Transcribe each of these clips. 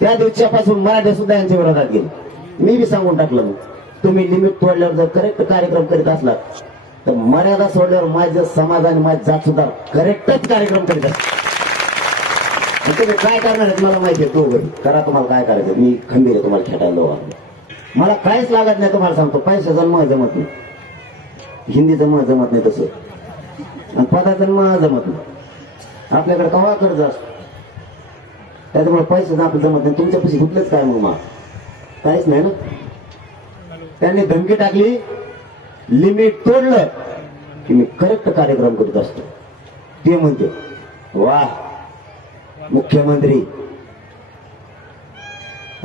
त्या दिवसापासून मराठे सुद्धा यांच्या विरोधात गेले. मी बी सांगून टाकलं मग तुम्ही लिमिट तोडल्यावर जर करेक्ट कार्यक्रम करीत असलात तर मर्यादा सोडल्यावर माझं समाज आणि माझी जात सुद्धा करेक्टच कार्यक्रम करीत असतात तुम्ही काय करणार आहेत मला माहिती आहे. तो घरी करा तुम्हाला काय करायचं मी खंबीर आहे तुम्हाला खेळायला मला काहीच लागत नाही तुम्हाला सांगतो. पैशाचं मग जमत नाही. हिंदीचं मग जमत नाही तसं. आणि पदाचं मग जमत नाही. आपल्याकडे कवा कर्ज असतो? त्याच्यामुळे पैसे आपलं जमत नाही. तुमच्यापाशी कुठलंच काय मग मा? काहीच नाही ना? त्यांनी धमकी टाकली लिमिट तोडलं की मी करेक्ट कार्यक्रम करत असतो. ते म्हणते वा मुख्यमंत्री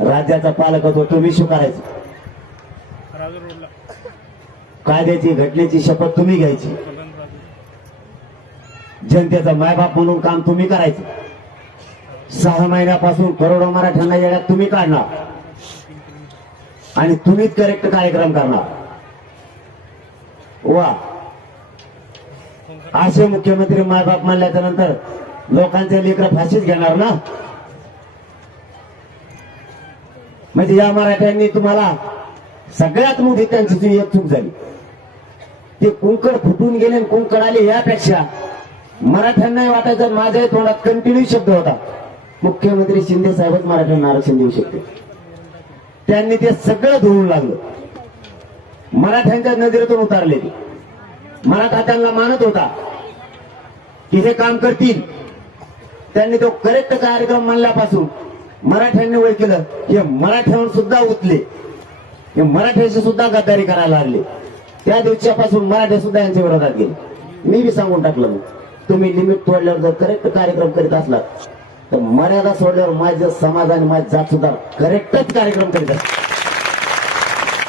राज्याचा पालकत्व तुम्ही स्वीकारायचा कायद्याची घटनेची शपथ तुम्ही घ्यायची. जनतेचा मायबाप म्हणून काम तुम्ही करायचं. सहा महिन्यापासून करोडो मराठ्यांना येण्यात तुम्ही काढणार. आणि तुम्हीच करेक्ट कार्यक्रम करणार. वा. असे मुख्यमंत्री मायबाप मानल्याच्या नंतर लोकांचे लेकर फाशीच घेणार ना? म्हणजे या मराठ्यांनी तुम्हाला सगळ्यात मोठी त्यांची एक चूक झाली. ते कुंकड फुटून गेले कुंकड आले यापेक्षा मराठ्यांनाही वाटायचं माझ्याही तोंडात कंटिन्यू शब्द होता. मुख्यमंत्री शिंदे साहेबच मराठ्यांना आरक्षण देऊ शकते त्यांनी ते सगळं धुवून लागलं. मराठ्यांच्या नजरेतून उतारले ते. मराठा त्यांना मानत होता की हे काम करतील. त्यांनी तो करेक्ट कार्यक्रम मानल्यापासून मराठ्यांनी वय केलं. हे मराठ्यावर सुद्धा उतले. हे मराठ्याशी सुद्धा गद्दारी करायला लागले. त्या दिवसापासून मराठे सुद्धा यांच्या विरोधात गेले. मी बी सांगून टाकलं. तुम्ही लिमिट तोडल्यावर जर करेक्ट कार्यक्रम करीत असलात तर मर्यादा सोडल्यावर माझं समाज आणि माझी जात सुद्धा करेक्टच कार्यक्रम करीत असतात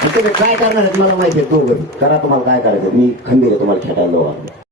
तुम्ही काय करणार आहेत मला माहिती आहे तो करा तुम्हाला काय करायचं मी खंबीर आहे तुम्हाला खेळायला